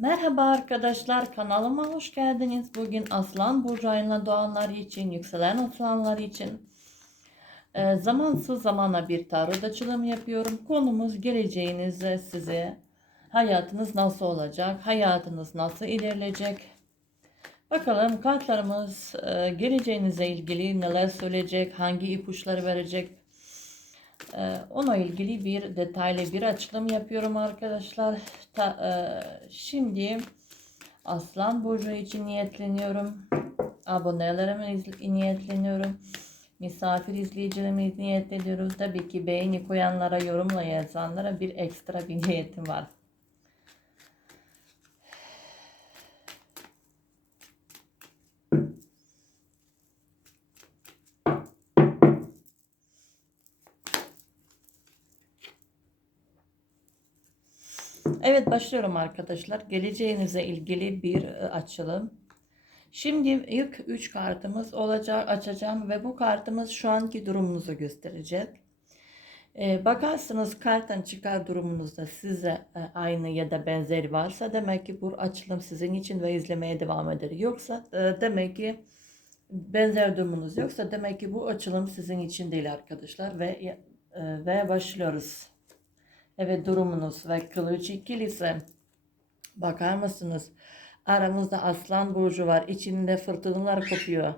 Merhaba arkadaşlar kanalıma hoş geldiniz. Bugün Aslan Burcu'yla doğanlar için, yükselen aslanlar için e, zamansız zamana bir tarot açılımı yapıyorum. Konumuz geleceğinizde size hayatınız nasıl olacak, hayatınız nasıl ilerleyecek. Bakalım kartlarımız e, geleceğinize ilgili neler söyleyecek, hangi ipuçları verecek. Ee, ona ilgili bir detaylı bir açılım yapıyorum arkadaşlar. Ta, e, şimdi Aslan Burcu için niyetleniyorum. Abonelerime niyetleniyorum. Misafir izleyicilerime niyetleniyorum. Tabii ki beğeni koyanlara, yorumla yazanlara bir ekstra bir niyetim var. Evet başlıyorum arkadaşlar. Geleceğinize ilgili bir e, açılım. Şimdi ilk 3 kartımız olacak açacağım ve bu kartımız şu anki durumunuzu gösterecek. Ee, bakarsınız karttan çıkar durumunuzda size e, aynı ya da benzeri varsa demek ki bu açılım sizin için ve izlemeye devam eder. Yoksa e, demek ki benzer durumunuz yoksa demek ki bu açılım sizin için değil arkadaşlar ve e, ve başlıyoruz. Evet durumunuz ve kılıç ikili ise bakar mısınız? Aramızda aslan burcu var. İçinde fırtınalar kopuyor.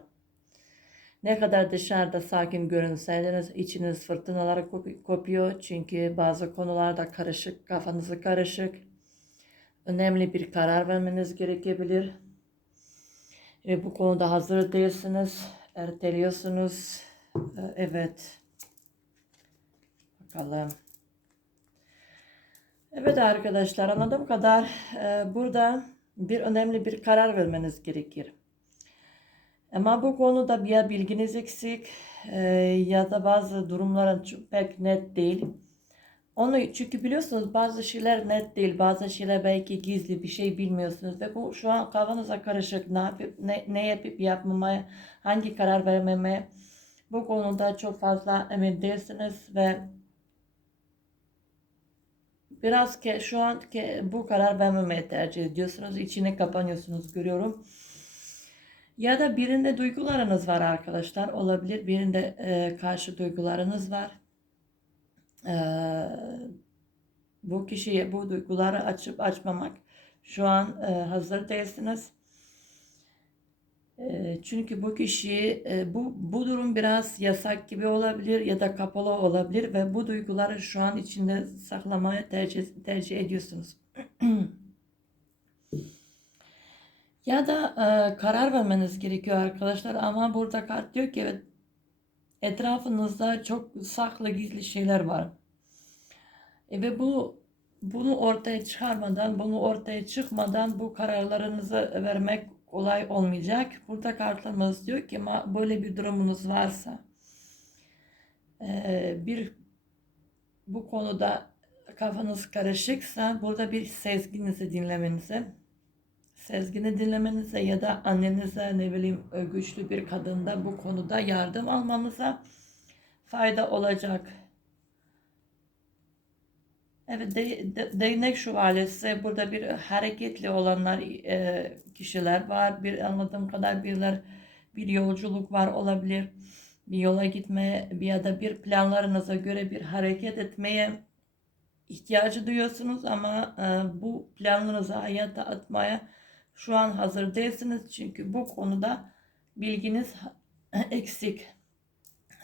Ne kadar dışarıda sakin görünseydiniz içiniz fırtınalar kopu- kopuyor. Çünkü bazı konularda karışık, kafanızı karışık. Önemli bir karar vermeniz gerekebilir. Ve bu konuda hazır değilsiniz. Erteliyorsunuz. Ee, Evet. Bakalım. Evet arkadaşlar anladığım kadar e, burada bir önemli bir karar vermeniz gerekir. Ama bu konuda ya bilginiz eksik e, ya da bazı durumların çok- pek net değil. Onu çünkü biliyorsunuz bazı şeyler net değil, bazı şeyler belki gizli bir şey bilmiyorsunuz ve bu şu an kafanıza karışık. Ne yapıp ne, ne yapıp yapmamaya, hangi karar vermemeye bu konuda çok fazla emin değilsiniz ve Biraz ke şu an ke bu karar vermemeyi tercih ediyorsunuz. İçine kapanıyorsunuz görüyorum. Ya da birinde duygularınız var arkadaşlar. Olabilir. Birinde e, karşı duygularınız var. E, bu kişiye bu duyguları açıp açmamak şu an e, hazır değilsiniz. Çünkü bu kişi bu bu durum biraz yasak gibi olabilir ya da kapalı olabilir ve bu duyguları şu an içinde saklamaya tercih tercih ediyorsunuz. Ya da e, karar vermeniz gerekiyor arkadaşlar ama burada kart diyor ki etrafınızda çok saklı gizli şeyler var. E, ve bu bunu ortaya çıkarmadan, bunu ortaya çıkmadan bu kararlarınızı vermek kolay olmayacak. Burada kartlarımız diyor ki böyle bir durumunuz varsa bir bu konuda kafanız karışıksa burada bir sezginizi dinlemenize sezgini dinlemenize ya da annenize ne bileyim güçlü bir kadında bu konuda yardım almanıza fayda olacak. Evet, de, de- değnek şövalyesi burada bir hareketli olanlar e, kişiler var. Bir anladığım kadar birler bir yolculuk var olabilir. Bir yola gitmeye ya da bir planlarınıza göre bir hareket etmeye ihtiyacı duyuyorsunuz ama e, bu planlarınızı hayata atmaya şu an hazır değilsiniz. Çünkü bu konuda bilginiz eksik.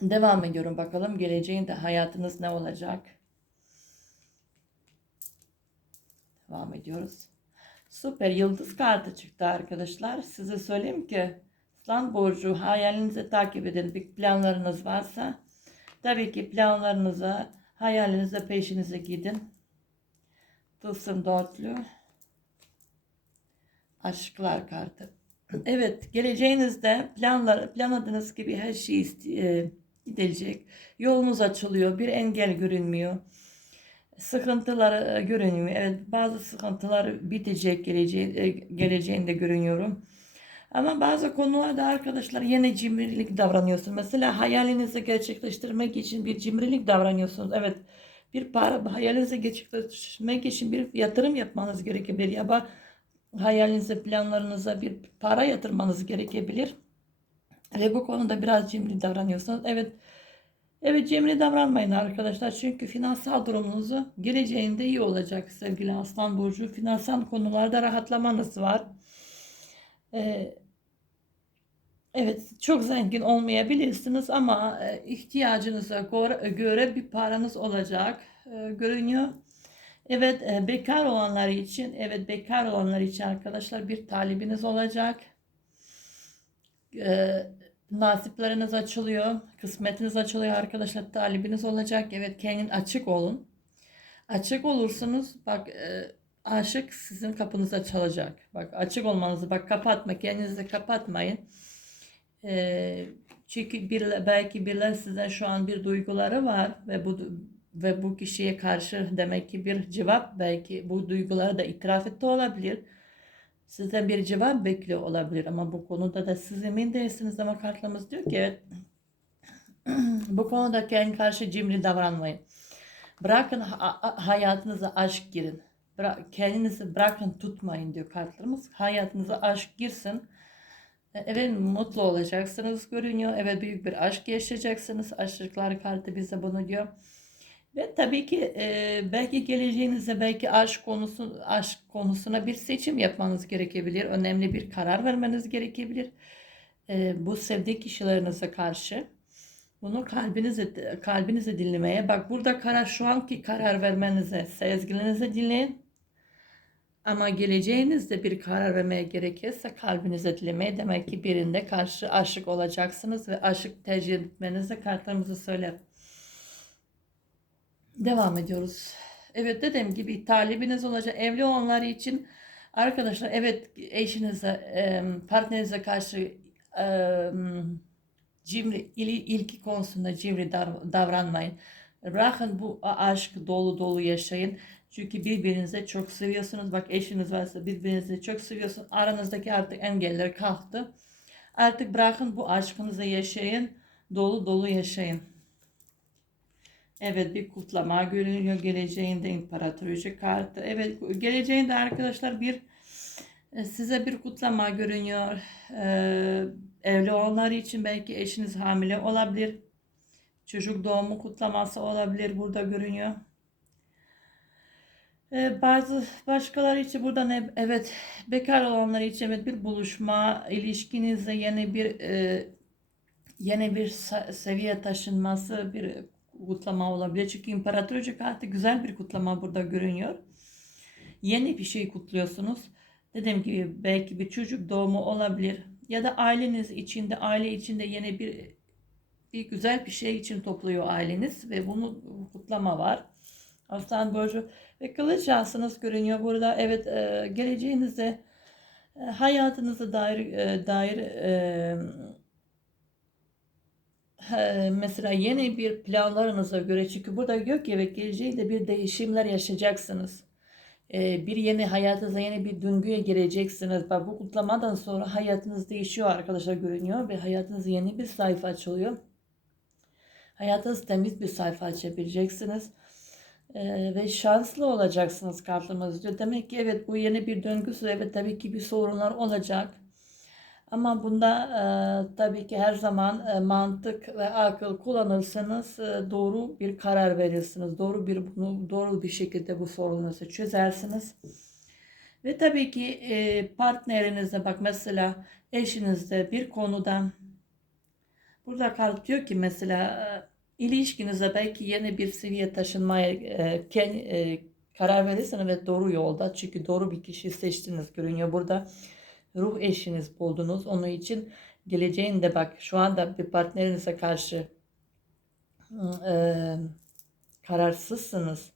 Devam ediyorum bakalım geleceğinde hayatınız ne olacak? Devam ediyoruz. Süper yıldız kartı çıktı arkadaşlar. Size söyleyeyim ki Aslan Burcu hayalinizi takip edin. Bir planlarınız varsa tabii ki planlarınıza hayalinize peşinize gidin. Tılsım dörtlü. Aşklar kartı. Evet geleceğinizde planlar, planladığınız gibi her şey e, gidilecek. Yolunuz açılıyor. Bir engel görünmüyor sıkıntılar e, görünüyor. Evet bazı sıkıntılar bitecek geleceği, e, geleceğinde görünüyorum. Ama bazı konularda arkadaşlar yine cimrilik davranıyorsun. Mesela hayalinizi gerçekleştirmek için bir cimrilik davranıyorsunuz. Evet bir para hayalinizi gerçekleştirmek için bir yatırım yapmanız gerekebilir. Ya da hayalinize, planlarınıza bir para yatırmanız gerekebilir. Ve bu konuda biraz cimri davranıyorsanız evet Evet cimri davranmayın arkadaşlar. Çünkü finansal durumunuzu geleceğinde iyi olacak sevgili Aslan Burcu. Finansal konularda rahatlamanız var. Ee, evet çok zengin olmayabilirsiniz ama e, ihtiyacınıza göre, bir paranız olacak e, görünüyor. Evet e, bekar olanlar için evet bekar olanlar için arkadaşlar bir talibiniz olacak. Ee, nasipleriniz açılıyor, kısmetiniz açılıyor arkadaşlar, talibiniz olacak. Evet kendin açık olun. Açık olursunuz bak e, aşık sizin kapınıza çalacak. Bak açık olmanızı bak kapatma kendinizi kapatmayın. E, çünkü bir, belki biriler sizden şu an bir duyguları var ve bu ve bu kişiye karşı demek ki bir cevap belki bu duyguları da itiraf etti olabilir sizden bir cevap bekliyor olabilir ama bu konuda da siz emin değilsiniz ama kartlarımız diyor ki evet bu konuda kendi karşı cimri davranmayın. Bırakın hayatınıza aşk girin. Bıra kendinizi bırakın tutmayın diyor kartlarımız. Hayatınıza aşk girsin. E, evet mutlu olacaksınız görünüyor. Evet büyük bir aşk yaşayacaksınız. Aşıklar kartı bize bunu diyor. Ve tabii ki e, belki geleceğinizde belki aşk konusu aşk konusuna bir seçim yapmanız gerekebilir. Önemli bir karar vermeniz gerekebilir. E, bu sevdiği kişilerinize karşı. Bunu kalbinize kalbinize dinlemeye. Bak burada karar şu anki karar vermenize, sezgilerinize dinleyin. Ama geleceğinizde bir karar vermeye gerekirse kalbinize dinlemeye demek ki birinde karşı aşık olacaksınız ve aşık tercih etmenize kartlarımızı söyler. Devam ediyoruz. Evet dediğim gibi talibiniz olacak evli olanlar için arkadaşlar evet eşinize partnerinize karşı cimri ilki konusunda cimri davranmayın. Bırakın bu aşk dolu dolu yaşayın. Çünkü birbirinizi çok seviyorsunuz. Bak eşiniz varsa birbirinizi çok seviyorsunuz. Aranızdaki artık engeller kalktı. Artık bırakın bu aşkınızı yaşayın. Dolu dolu yaşayın. Evet bir kutlama görünüyor geleceğinde imparatoriçe kartı. Evet geleceğinde arkadaşlar bir e, size bir kutlama görünüyor. Ee, evli olanlar için belki eşiniz hamile olabilir. Çocuk doğumu kutlaması olabilir burada görünüyor. Ee, bazı başkaları için burada ne evet bekar olanlar için evet bir buluşma ilişkinizde yeni bir e, yeni bir seviye taşınması bir kutlama olabilir. Çünkü imparatorca kartı güzel bir kutlama burada görünüyor. Yeni bir şey kutluyorsunuz. Dediğim gibi belki bir çocuk doğumu olabilir. Ya da aileniz içinde, aile içinde yeni bir bir güzel bir şey için topluyor aileniz ve bunu kutlama var. Aslan Burcu ve kılıç şansınız görünüyor burada. Evet e, geleceğinizde e, hayatınıza dair e, dair e, mesela yeni bir planlarınıza göre çünkü burada diyor ki evet geleceğinde bir değişimler yaşayacaksınız. Ee, bir yeni hayatınıza yeni bir döngüye gireceksiniz. Bu kutlamadan sonra hayatınız değişiyor arkadaşlar görünüyor ve hayatınız yeni bir sayfa açılıyor. Hayatınız temiz bir sayfa açabileceksiniz. Ee, ve şanslı olacaksınız kartımız diyor. Demek ki evet bu yeni bir döngüsü evet tabii ki bir sorunlar olacak ama bunda e, tabii ki her zaman e, mantık ve akıl kullanırsanız e, doğru bir karar verirsiniz. Doğru bir bunu doğru bir şekilde bu sorunuzu çözersiniz. Ve tabii ki e, partnerinize bak mesela eşinizde bir konuda burada kart diyor ki mesela e, ilişkinize belki yeni bir seviye taşınmaya e, ken, e, karar verirseniz ve doğru yolda çünkü doğru bir kişi seçtiniz görünüyor burada ruh eşiniz buldunuz. Onun için geleceğinde bak şu anda bir partnerinize karşı e, kararsızsınız.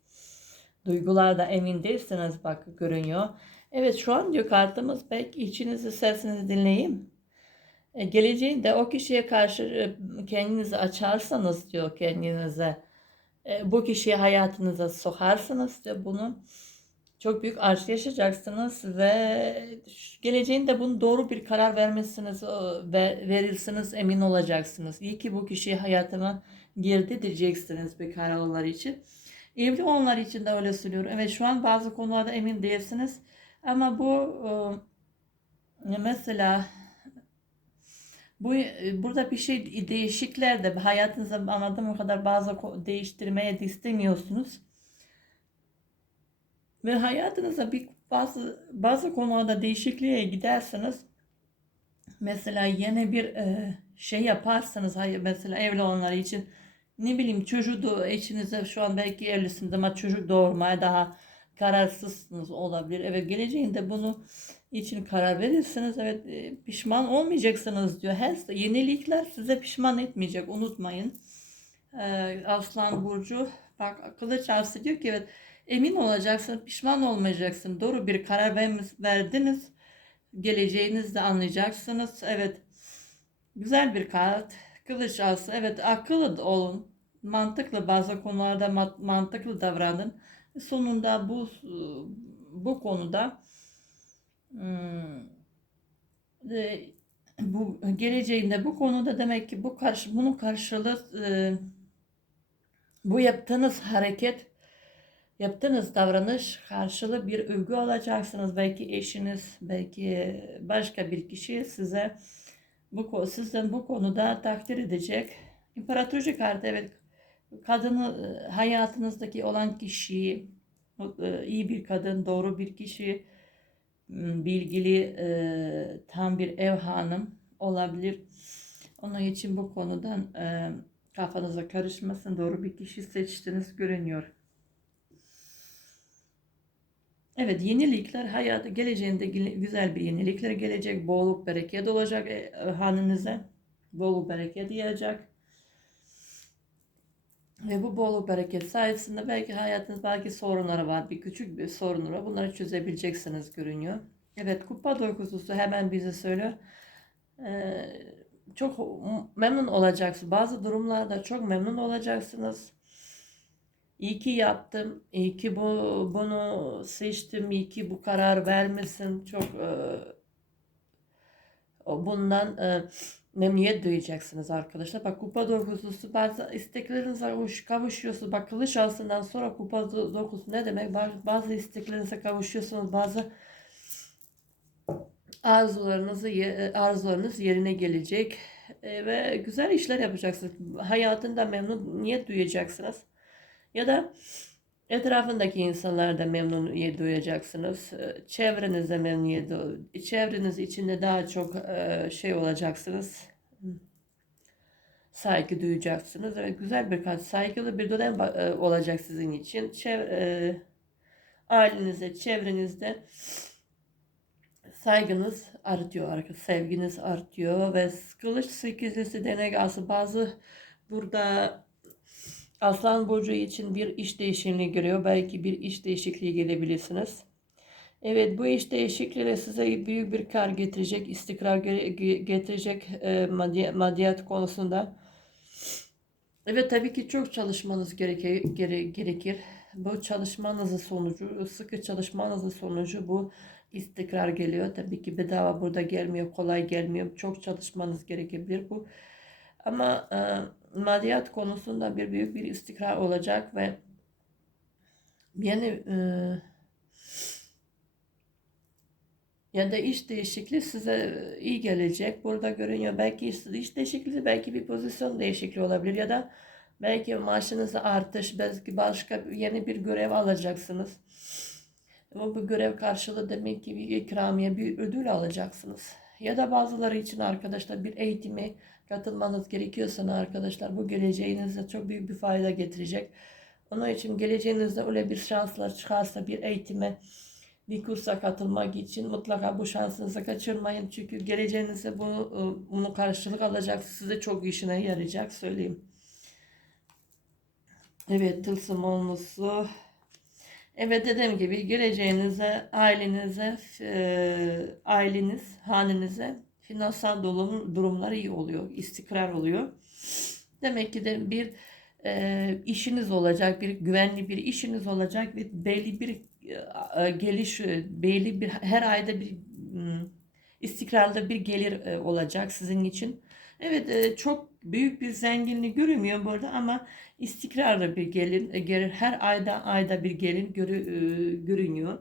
Duygularda emin değilsiniz bak görünüyor. Evet şu an diyor kartımız belki içinizi sesinizi dinleyin. E, geleceğinde o kişiye karşı e, kendinizi açarsanız diyor kendinize. E, bu kişiyi hayatınıza sokarsınız diyor bunu çok büyük aşk yaşayacaksınız ve geleceğinde bunu doğru bir karar vermesiniz ve verilsiniz emin olacaksınız. İyi ki bu kişi hayatıma girdi diyeceksiniz bekar olanlar için. Evli olanlar için de öyle söylüyorum. Evet şu an bazı konularda emin değilsiniz Ama bu e, mesela bu e, burada bir şey değişikler de hayatınızda anladığım kadar bazı değiştirmeye de istemiyorsunuz. Ve hayatınızda bir bazı bazı konularda değişikliğe giderseniz mesela yeni bir e, şey yaparsanız hayır mesela evli olanlar için ne bileyim çocuğu eşinize şu an belki evlisiniz ama çocuk doğurmaya daha kararsızsınız olabilir. Evet geleceğinde bunu için karar verirsiniz. Evet e, pişman olmayacaksınız diyor. Her yenilikler size pişman etmeyecek. Unutmayın. Ee, Aslan Burcu bak Kılıç Arsı diyor ki evet emin olacaksın pişman olmayacaksın. Doğru bir karar verdiniz. Geleceğinizde anlayacaksınız. Evet güzel bir kart. Kılıç Arsı evet akıllı olun. Mantıklı bazı konularda ma- mantıklı davranın. Sonunda bu bu konuda Hmm. E, bu geleceğinde bu konuda demek ki bu karşı bunun karşılığı e, bu yaptığınız hareket yaptığınız davranış karşılığı bir övgü alacaksınız belki eşiniz belki başka bir kişi size bu sizden bu konuda takdir edecek İmparatorcu kartı evet kadını hayatınızdaki olan kişiyi e, iyi bir kadın doğru bir kişi m, bilgili e, tam bir ev hanım olabilir. Onun için bu konudan e, kafanıza karışmasın. Doğru bir kişi seçtiniz görünüyor. Evet yenilikler hayatı geleceğinde gel- güzel bir yenilikler gelecek. Bolluk bereket olacak e, hanınıza. Bolluk bereket yiyecek. Ve bu bolluk bereket sayesinde belki hayatınız belki sorunları var. Bir küçük bir sorun var. Bunları çözebileceksiniz görünüyor. Evet kupa dokuzusu hemen bize söylüyor. Ee, çok memnun olacaksınız. Bazı durumlarda çok memnun olacaksınız. İyi ki yaptım. İyi ki bu bunu seçtim. İyi ki bu karar vermesin. Çok e, bundan e, memnuniyet duyacaksınız arkadaşlar. Bak kupa dokuzusu bazı isteklerinize kavuş- kavuşuyorsunuz. Bak kılıç altından sonra kupa do- dokuzu ne demek? Bazı, isteklerinize kavuşuyorsunuz. Bazı arzularınızı ye- arzularınız yerine gelecek E, ve güzel işler yapacaksınız. Hayatında memnuniyet duyacaksınız. Ya da etrafındaki insanlarda memnuniyet duyacaksınız. E, Çevrenizde memnuniyet, çevreniz içinde daha çok e, şey olacaksınız. Saygı duyacaksınız. Evet, güzel bir kart. Saygılı bir dönem e, olacak sizin için. Çev e, ailenizde, çevrenizde saygınız artıyor. Sevginiz artıyor ve kılıç sekizlisi denek ası bazı burada Aslan Burcu için bir iş değişimini görüyor. Belki bir iş değişikliği gelebilirsiniz. Evet bu iş değişikliği size büyük bir kar getirecek, istikrar ge- ge- getirecek e, maddi- maddiyat konusunda. Evet tabii ki çok çalışmanız gerekir, gere- gerekir. Bu çalışmanızın sonucu, sıkı çalışmanızın sonucu bu istikrar geliyor. Tabii ki bedava burada gelmiyor, kolay gelmiyor. Çok çalışmanız gerekebilir bu. Ama e, maddiyat konusunda bir büyük bir istikrar olacak ve yeni e, ya da iş değişikliği size iyi gelecek. Burada görünüyor. Belki iş, iş değişikliği, belki bir pozisyon değişikliği olabilir ya da belki maaşınızda artış, belki başka yeni bir görev alacaksınız. Ama bu görev karşılığı demek ki bir ikramiye, bir ödül alacaksınız. Ya da bazıları için arkadaşlar bir eğitime katılmanız gerekiyorsa arkadaşlar bu geleceğinize çok büyük bir fayda getirecek. Onun için geleceğinizde öyle bir şanslar çıkarsa bir eğitime, bir kursa katılmak için mutlaka bu şansınızı kaçırmayın. Çünkü geleceğinizde bunu, bunu karşılık alacak. Size çok işine yarayacak söyleyeyim. Evet tılsım olmuşsu. Evet dediğim gibi geleceğinize, ailenize, e, aileniz, hanenize finansal durum, durumlar iyi oluyor, istikrar oluyor. Demek ki de bir e, işiniz olacak, bir güvenli bir işiniz olacak, bir belli bir e, geliş, belli bir her ayda bir m, istikrarlı bir gelir e, olacak sizin için. Evet e, çok büyük bir zenginlik görünmüyor burada ama istikrarlı bir gelir, e, gelir her ayda ayda bir gelir görü, e, görünüyor.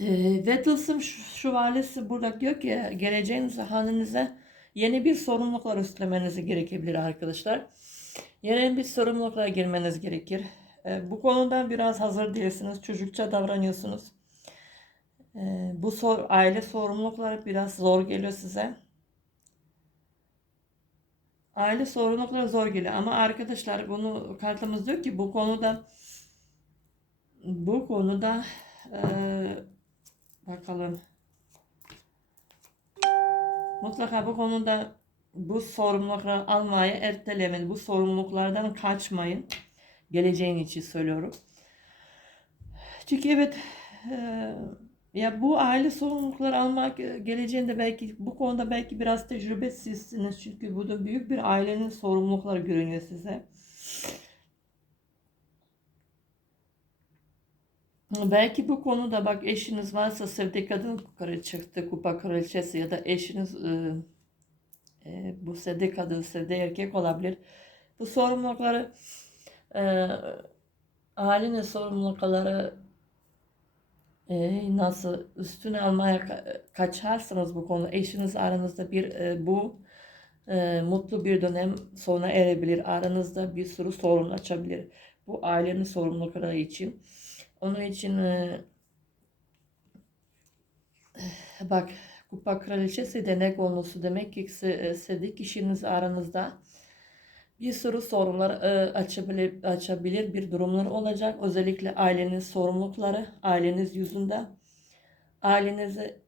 Ee, ve tılsım şövalyesi burada diyor ki geleceğiniz hanenize yeni bir sorumluluklar üstlemeniz gerekebilir arkadaşlar. Yeni bir sorumluluklara girmeniz gerekir. Ee, bu konuda biraz hazır değilsiniz. Çocukça davranıyorsunuz. Ee, bu sor, aile sorumlulukları biraz zor geliyor size. Aile sorumlulukları zor geliyor ama arkadaşlar bunu kartımız diyor ki bu konuda bu konuda eee, bakalım mutlaka bu konuda bu sorumlulukları almayı ertelemeyin. Bu sorumluluklardan kaçmayın. Geleceğin için söylüyorum. Çünkü evet eee, ya bu aile sorumlulukları almak e, geleceğinde belki bu konuda belki biraz tecrübesizsiniz. Çünkü bu da büyük bir ailenin sorumlulukları görünüyor size. Belki bu konuda bak eşiniz varsa sevdiği kadın çıktı kupa kraliçesi ya da eşiniz e, e, bu sevdiği kadın sevdiği erkek olabilir. Bu sorumlulukları e, ailenin sorumlulukları e, nasıl üstüne almaya ka- kaçarsanız bu konu eşiniz aranızda bir e, bu e, mutlu bir dönem sona erebilir. Aranızda bir sürü sorun açabilir. Bu ailenin sorumlulukları için. Onun için e, bak kupa kraliçesi denek konusu demek ki se- e, sevdiği kişiniz aranızda bir sürü sorunlar e, açabilir, açabilir bir durumlar olacak. Özellikle ailenin sorumlulukları, aileniz yüzünde. Ailenizi,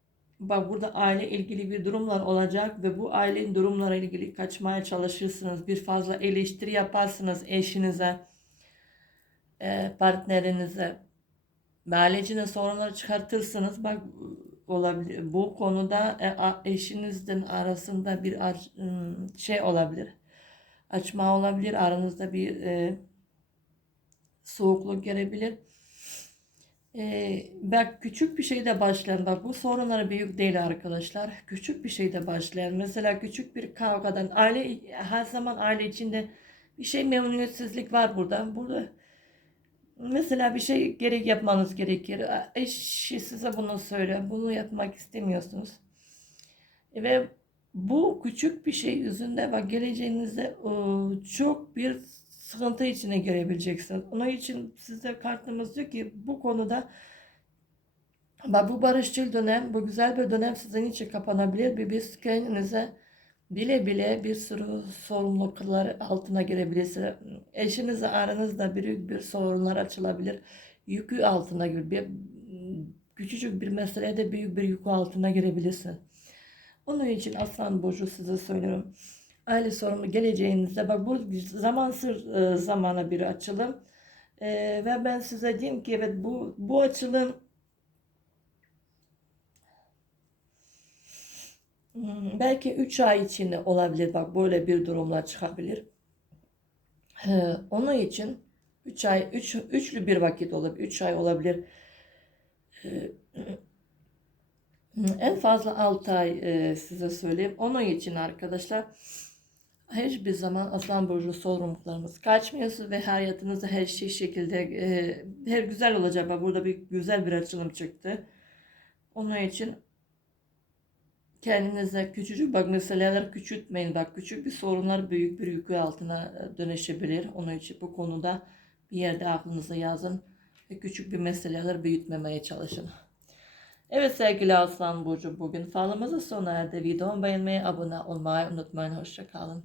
bak burada aile ilgili bir durumlar olacak ve bu ailenin durumlara ilgili kaçmaya çalışırsınız. Bir fazla eleştiri yaparsınız eşinize, e, partnerinize. Ve ailecinin sorunları çıkartırsınız. Bak olabilir. Bu konuda e, eşinizin arasında bir şey olabilir açma olabilir. Aranızda bir e, soğukluk gelebilir. E, bak küçük bir şeyde başlayan, bak bu sorunları büyük değil arkadaşlar. Küçük bir şeyde başlayan. Mesela küçük bir kavgadan, aile her zaman aile içinde bir şey memnuniyetsizlik var burada. Burada mesela bir şey gerek yapmanız gerekir. Eşi size bunu söylüyor. Bunu yapmak istemiyorsunuz. Ve bu küçük bir şey yüzünden bak geleceğinizde çok bir sıkıntı içine girebileceksiniz. Onun için size kartımız diyor ki bu konuda bu barışçıl dönem, bu güzel bir dönem sizin için kapanabilir. Bir biz kendinize bile bile bir sürü sorumluluklar altına girebilirsiniz. Eşinizle aranızda büyük bir sorunlar açılabilir. Yükü altına gir. Bir, küçücük bir meselede büyük bir yükü altına girebilirsin. Onun için Aslan Burcu size söylüyorum. Aile sorunu geleceğinizde bak bu zamansız e, zamana bir açılım. E, ve ben size diyeyim ki evet bu bu açılım hmm, belki 3 ay içinde olabilir. Bak böyle bir durumlar çıkabilir. E, onun için 3 ay 3 üçlü bir vakit olabilir. 3 ay olabilir. E, En fazla 6 ay e, size söyleyeyim. Onun için arkadaşlar hiçbir zaman Aslan Burcu sorumluluklarımız kaçmıyorsunuz ve hayatınızda her şey şekilde e, her güzel olacak. Burada bir güzel bir açılım çıktı. Onun için kendinize küçücük bak meseleler küçültmeyin. Bak küçük bir sorunlar büyük bir yükü altına e, dönüşebilir. Onun için bu konuda bir yerde aklınıza yazın ve küçük bir meseleler büyütmemeye çalışın. Evet sevgili Aslan Burcu bugün falımızı sona erdi. Videomu beğenmeyi, abone olmayı unutmayın. Hoşçakalın.